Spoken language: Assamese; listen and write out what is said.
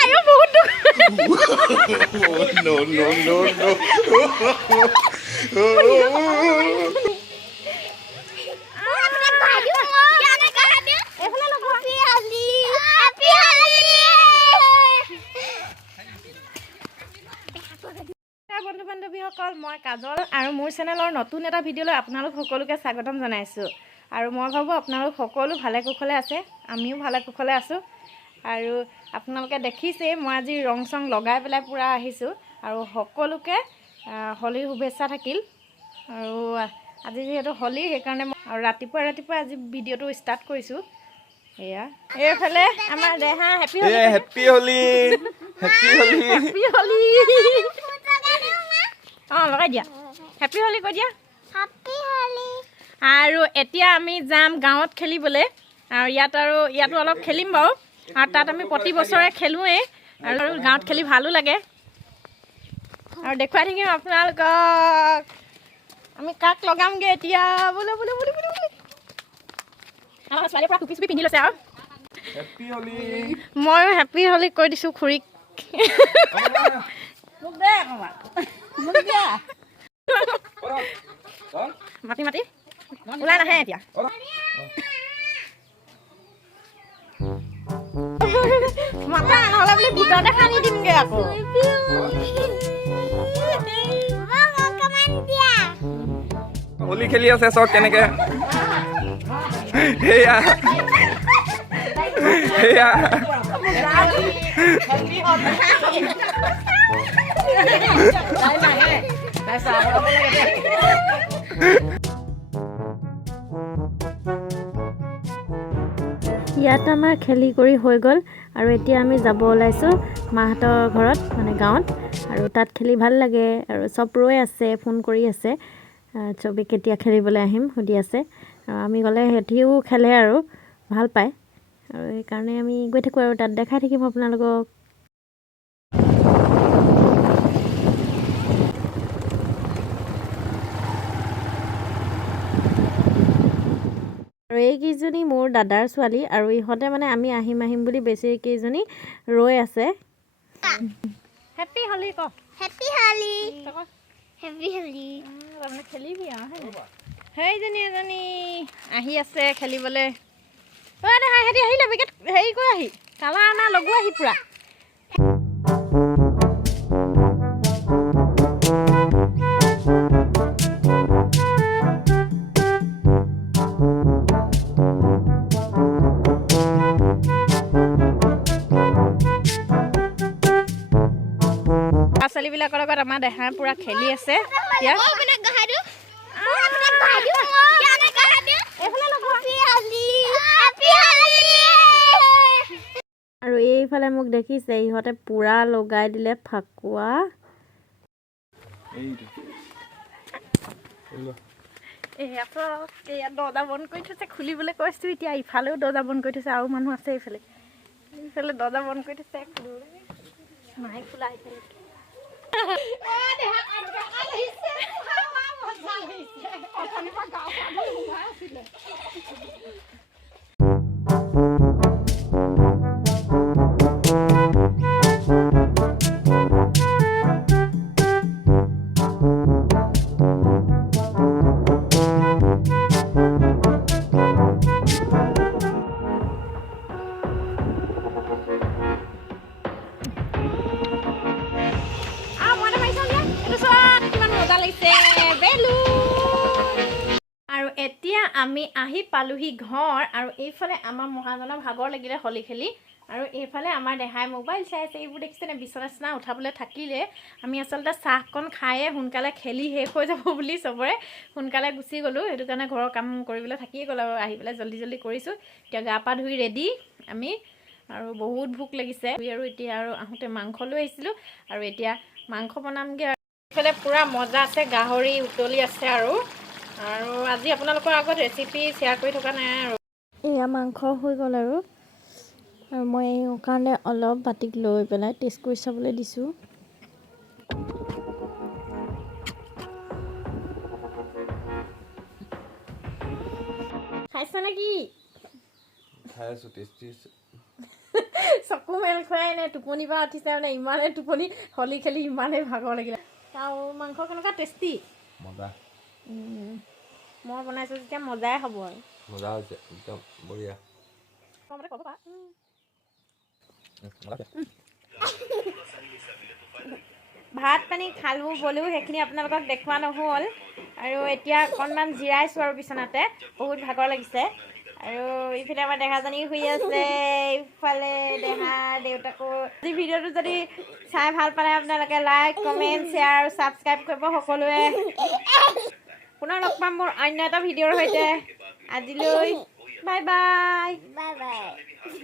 আয়ো বহুত দুখ No, no, no, no. বন্ধু বান্ধৱীসকল মই কাজল আৰু মোৰ চেনেলৰ নতুন এটা ভিডিঅ'লৈ আপোনালোক সকলোকে স্বাগতম জনাইছোঁ আৰু মই ভাবোঁ আপোনালোক সকলো ভালে কুশলে আছে আমিও ভালে কুশলে আছোঁ আৰু আপোনালোকে দেখিছেই মই আজি ৰং চং লগাই পেলাই পূৰা আহিছোঁ আৰু সকলোকে হলিৰ শুভেচ্ছা থাকিল আৰু আজি যিহেতু হলি সেইকাৰণে আৰু ৰাতিপুৱা আজি ভিডিঅ'টো ষ্টাৰ্ট কৰিছোঁ এয়া এইফালে আমাৰ দেহা হেপী হলি হেপী হলি হেপী হলি হেপী হলি অঁ লগাই দিয়া হেপী হলি কৈ দিয়া হেপী হলি আৰু এতিয়া আমি যাম গাঁৱত খেলিবলৈ আৰু ইয়াতো অলপ খেলিম বাৰু আৰু তাত আমি প্ৰতি বছৰে খেলোঁৱেই আৰু গাঁৱত খেলি ভালো লাগে আৰু দেখুৱাই থাকিম আপোনালোকক আমি কাক লগামগৈ এতিয়া বোলে আমাৰ ছোৱালীয়ে পৰা টুপি চুপি পিন্ধি লৈছে আৰু হেপী হলি ময়ো হেপী হলি কৈ দিছোঁ খুৰীক মাতি ওলাই নাহে এতিয়া মাতা নহ'লে বুলি ভিতৰতে সানি দিমগৈ আকৌ হলি খেলি আছে চব কেনেকে সেয়া ইয়াত আমাৰ খেলি কৰি হৈ গ'ল আৰু এতিয়া আমি যাব ওলাইছোঁ মাহঁতৰ ঘৰত মানে গাঁৱত আৰু তাত খেলি ভাল লাগে আৰু চব ৰৈ আছে ফোন কৰি আছে চবে কেতিয়া খেলিবলৈ আহিম সুধি আছে আৰু আমি গ'লে সিহঁতিও খেলে আৰু ভাল পায় আৰু সেইকাৰণে আমি গৈ থাকোঁ আৰু তাত দেখাই থাকিম আপোনালোকক আৰু এইকেইজনী মোৰ দাদাৰ ছোৱালী আৰু ইহঁতে মানে আমি আহিম বুলি বেছি কেইজনী ৰৈ আছে হেপী হলি ক হেপী হলি হেপী হলি তাৰমানে খেলিবি আৰু সেইজনী এজনী আহি আছে খেলিবলৈ সিহঁতি আহিলে বিকেট হেৰি কৰি আহি কালাৰ লগোৱা আহি পূৰা ছোৱালীবিলাকৰ লগত আমাৰ দেহাই পূৰা খেলি আছে এতিয়া আৰু এইফালে মোক দেখিছে ইহঁতে পূৰা লগাই দিলে ফাকুৱা এয়া দৰ্জা বন্ধ কৰি থৈছে খুলিবলৈ কৈছোঁ এতিয়া ইফালেও দৰ্জা বন্ধ কৰি থৈছে আৰু মানুহ আছে এইফালে দৰ্জা বন্ধ কৰি থৈছে নাই খোলা আৰু এতিয়া আমি আহি পালোহি ঘৰ আৰু এইফালে আমাৰ মহাজনৰ ভাগৰ লাগিলে হলি খেলি আৰু এইফালে আমাৰ দেহাই মোবাইল চাই আছে এইবোৰ দেখিছেনে বিচনা উঠাবলৈ থাকিলে আমি আচলতে চাহকণ খায়ে সোনকালে খেলি শেষ হৈ যাব বুলি চবৰে সোনকালে গুচি গ'লোঁ সেইটো কাৰণে ঘৰৰ কাম কৰিবলৈ থাকিয়ে গ'ল আৰু আহি পেলাই জল্দি কৰিছোঁ এতিয়া গা পা ধুই ৰেডি আমি আৰু বহুত ভোক লাগিছে আৰু এতিয়া আৰু আহোঁতে মাংস লৈ আহিছিলোঁ আৰু এতিয়া মাংস বনামগৈ আৰু এইফালে পূৰা মজা আছে গাহৰি উতলি আছে আৰু আজি আপোনালোকৰ আগত ৰেচিপি শ্বেয়াৰ কৰি থকা নাই আৰু এয়া মাংস হৈ গ'ল আৰু মই এই কাৰণে অলপ বাতিক লৈ পেলাই টেষ্ট কৰি চাবলৈ দিছোঁ খাইছা নেকি খাইছোঁ টেষ্টি চব চকু মেল খুৱাই নে টোপনি পৰা উঠিছে মানে ইমানেই টোপনি হলি খেলি ইমানেই ভাগৰ লাগিলে আৰু মাংস কেনেকুৱা টেষ্টি মজা মই বনাইছোঁ যেতিয়া মজাই হ'ব আৰু মজা হৈছে একদম বঢ়িয়া ভাত পানী খালোঁ বলো সেইখিনি আপোনালোকক দেখুওৱা নহ'ল আৰু এতিয়া অকণমান জিৰাইছোঁ আৰু বিচনাতে বহুত ভাগৰ লাগিছে আৰু ইফালে আমাৰ দেহাজনী শুই আছে ইফালে দেহা দেউতাকো আজি ভিডিঅ'টো যদি চাই ভাল পালে আপোনালোকে লাইক কমেণ্ট শ্বেয়াৰ আৰু ছাবস্ক্ৰাইব কৰিব সকলোৱে পুনৰ লগ পাম মোৰ অন্য এটা ভিডিঅ'ৰ সৈতে আজিলৈ বাই বাই Bye bye.